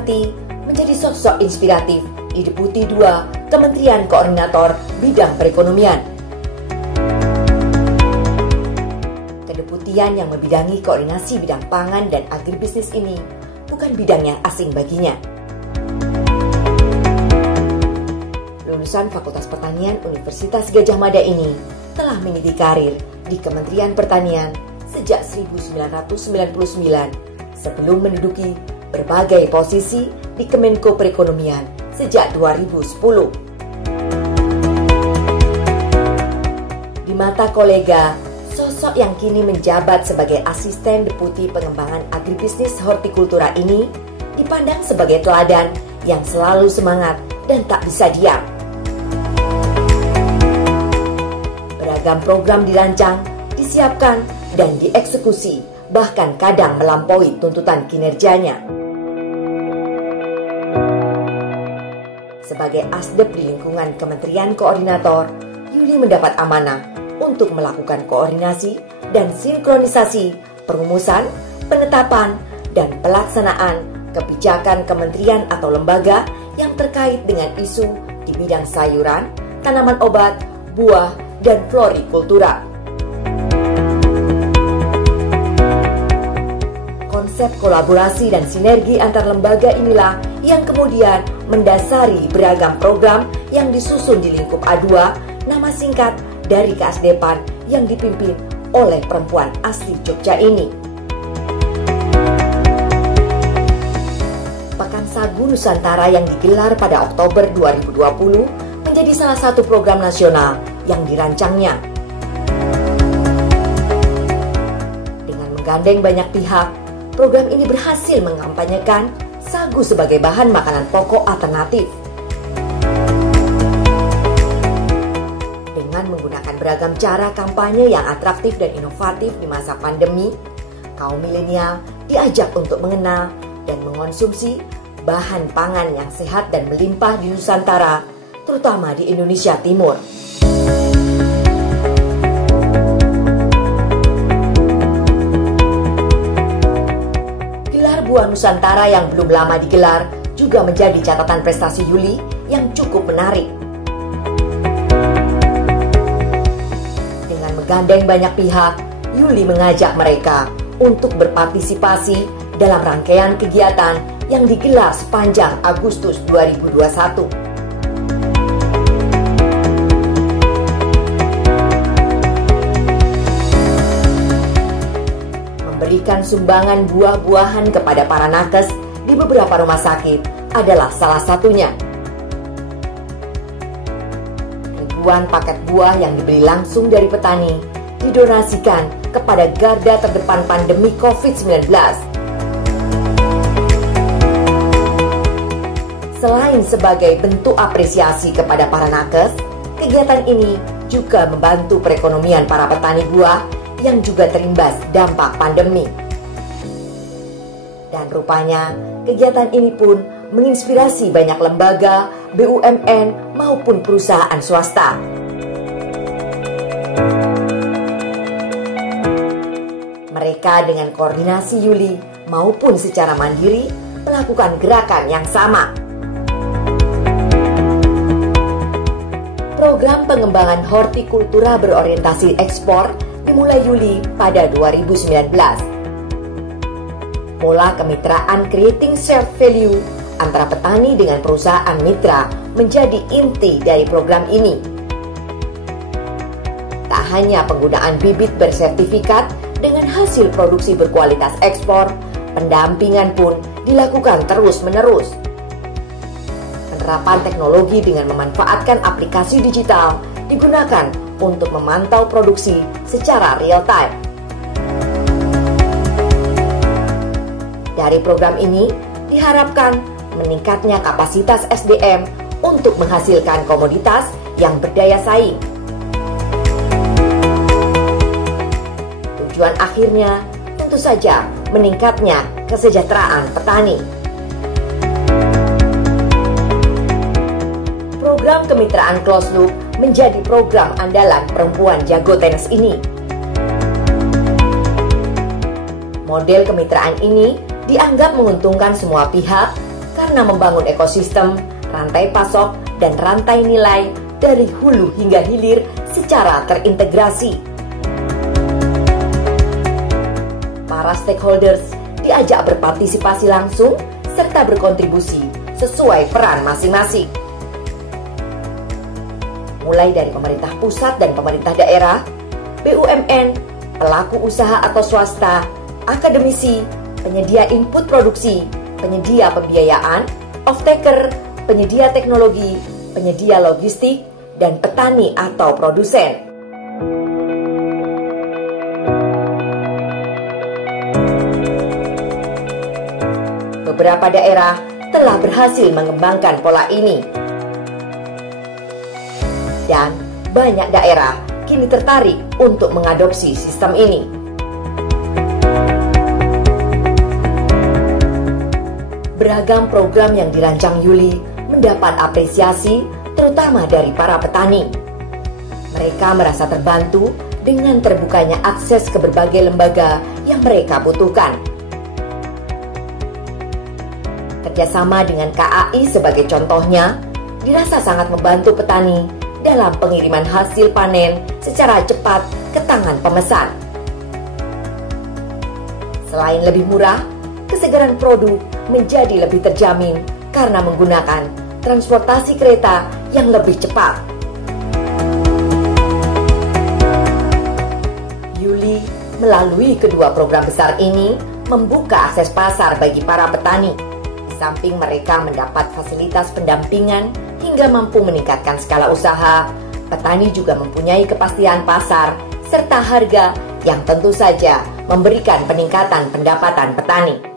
Susanti menjadi sosok inspiratif di Deputi 2 Kementerian Koordinator Bidang Perekonomian. Kedeputian yang membidangi koordinasi bidang pangan dan agribisnis ini bukan bidang yang asing baginya. Lulusan Fakultas Pertanian Universitas Gadjah Mada ini telah meniti karir di Kementerian Pertanian sejak 1999 sebelum menduduki berbagai posisi di Kemenko Perekonomian sejak 2010. Di mata kolega, sosok yang kini menjabat sebagai Asisten Deputi Pengembangan Agribisnis Hortikultura ini dipandang sebagai teladan yang selalu semangat dan tak bisa diam. Beragam program dirancang, disiapkan, dan dieksekusi, bahkan kadang melampaui tuntutan kinerjanya. Sebagai asdep di lingkungan Kementerian Koordinator, Yuli mendapat amanah untuk melakukan koordinasi dan sinkronisasi perumusan, penetapan, dan pelaksanaan kebijakan kementerian atau lembaga yang terkait dengan isu di bidang sayuran, tanaman obat, buah, dan florikultura. Konsep kolaborasi dan sinergi antar lembaga inilah yang kemudian mendasari beragam program yang disusun di lingkup A2, nama singkat dari keasdepan yang dipimpin oleh perempuan asli Jogja ini. Pekan Sagu Nusantara yang digelar pada Oktober 2020 menjadi salah satu program nasional yang dirancangnya. Dengan menggandeng banyak pihak, program ini berhasil mengampanyekan sagu sebagai bahan makanan pokok alternatif. Dengan menggunakan beragam cara kampanye yang atraktif dan inovatif di masa pandemi, kaum milenial diajak untuk mengenal dan mengonsumsi bahan pangan yang sehat dan melimpah di Nusantara, terutama di Indonesia Timur. Buah Nusantara yang belum lama digelar juga menjadi catatan prestasi Yuli yang cukup menarik. Dengan menggandeng banyak pihak, Yuli mengajak mereka untuk berpartisipasi dalam rangkaian kegiatan yang digelar sepanjang Agustus 2021. Memberikan sumbangan buah-buahan kepada para nakes di beberapa rumah sakit adalah salah satunya. Ribuan paket buah yang dibeli langsung dari petani didonasikan kepada garda terdepan pandemi COVID-19. Selain sebagai bentuk apresiasi kepada para nakes, kegiatan ini juga membantu perekonomian para petani buah yang juga terimbas dampak pandemi. Dan rupanya, kegiatan ini pun menginspirasi banyak lembaga, BUMN maupun perusahaan swasta. Mereka dengan koordinasi Yuli maupun secara mandiri melakukan gerakan yang sama. Program pengembangan hortikultura berorientasi ekspor dimulai Yuli pada 2019. Pola kemitraan Creating Shared Value antara petani dengan perusahaan mitra menjadi inti dari program ini. Tak hanya penggunaan bibit bersertifikat dengan hasil produksi berkualitas ekspor, pendampingan pun dilakukan terus-menerus. Penerapan teknologi dengan memanfaatkan aplikasi digital digunakan untuk memantau produksi secara real time. Dari program ini diharapkan meningkatnya kapasitas SDM untuk menghasilkan komoditas yang berdaya saing. Tujuan akhirnya tentu saja meningkatnya kesejahteraan petani. Program kemitraan Closed Loop menjadi program andalan perempuan jago tenis ini. Model kemitraan ini dianggap menguntungkan semua pihak karena membangun ekosistem, rantai pasok, dan rantai nilai dari hulu hingga hilir secara terintegrasi. Para stakeholders diajak berpartisipasi langsung serta berkontribusi sesuai peran masing-masing. Mulai dari pemerintah pusat dan pemerintah daerah, BUMN, pelaku usaha atau swasta, akademisi, penyedia input produksi, penyedia pembiayaan, off-taker, penyedia teknologi, penyedia logistik, dan petani atau produsen. Beberapa daerah telah berhasil mengembangkan pola ini. Dan banyak daerah kini tertarik untuk mengadopsi sistem ini. Beragam program yang dirancang Yuli mendapat apresiasi terutama dari para petani. Mereka merasa terbantu dengan terbukanya akses ke berbagai lembaga yang mereka butuhkan. Kerjasama dengan KAI sebagai contohnya dirasa sangat membantu petani dalam pengiriman hasil panen secara cepat ke tangan pemesan. Selain lebih murah, kesegaran produk menjadi lebih terjamin karena menggunakan transportasi kereta yang lebih cepat. Yuli melalui kedua program besar ini membuka akses pasar bagi para petani. Di samping mereka mendapat fasilitas pendampingan hingga mampu meningkatkan skala usaha, petani juga mempunyai kepastian pasar serta harga yang tentu saja memberikan peningkatan pendapatan petani.